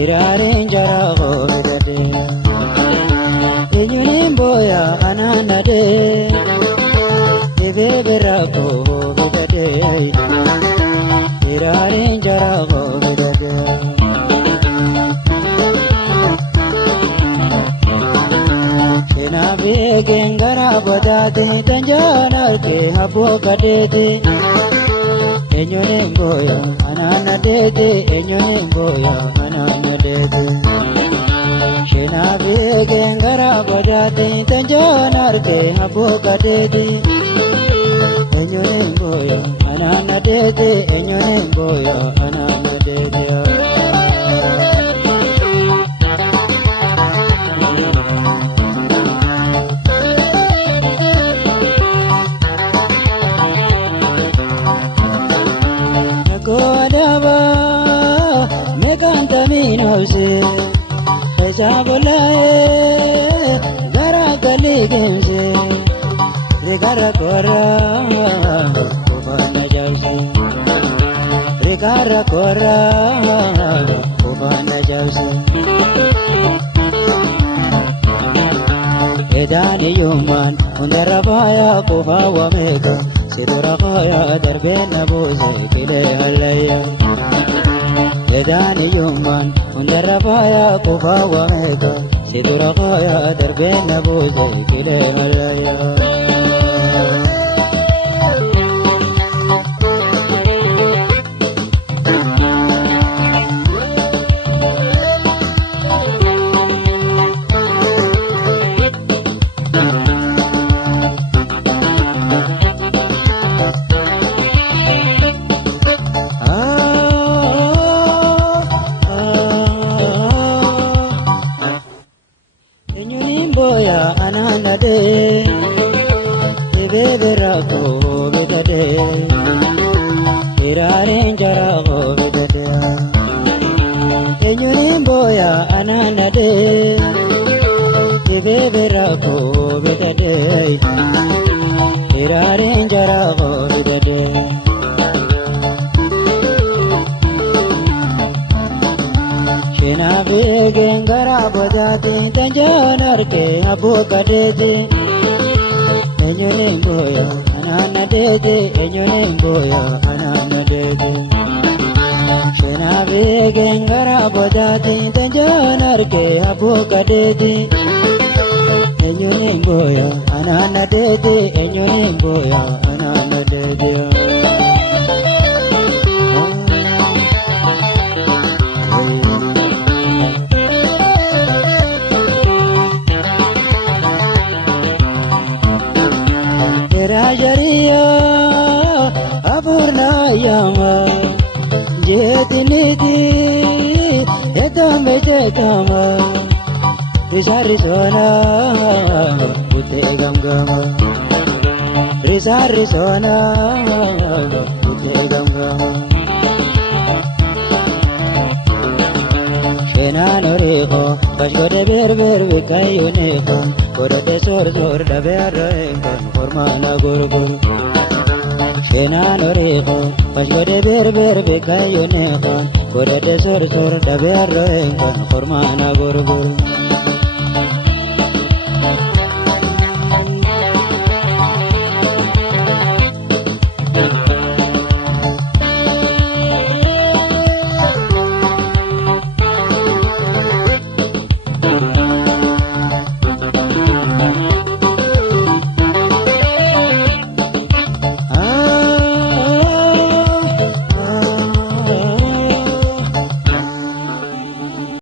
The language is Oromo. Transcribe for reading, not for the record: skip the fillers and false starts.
Irarin jarago bidade Enyunim boya ananade Ibeberago bidade Irarin jarago bidade Senabe gengara bodade tanjanar ke habo kadede Enyunim boya ananade enyunim boya ananade Shenabe gengara bodade tanjanar ke habo kadede Enyunim boya ananade enyunim boya ananade Kodaba mekantaminose Fejabulae gara kaligemse Regara kora ubana jausi Regara kora ubana jausi Edani yuman undarabaya kubawa meka Siduraqaya darbena buze kile halaya Edani yuman undarabaya kubawa meka Siduraqaya darbena buze kile halaya Boya ananade Ibeberago bidade Irarin jarago bidade Enyunim boya ananade Ibeberago bidade Irarin jarago bidade Shenabe gengara bodade tanjanar ke habo kadede Enyunim boya ananade enyunim boya ananade Shenabe gengara bodade tanjanar ke habo kadede Enyunim boya ananade enyunim boya ananade Rajariya apurna yama jetiniti etame jetama risarisona pute gamgama risarisona pute gamgama Shenanoriho bashgode berber vikayuniho Kodate sor daberrengo formana gurgur Shenanoriho bashgode berber vikayuniho Kodate sor daberrengo formana gurgur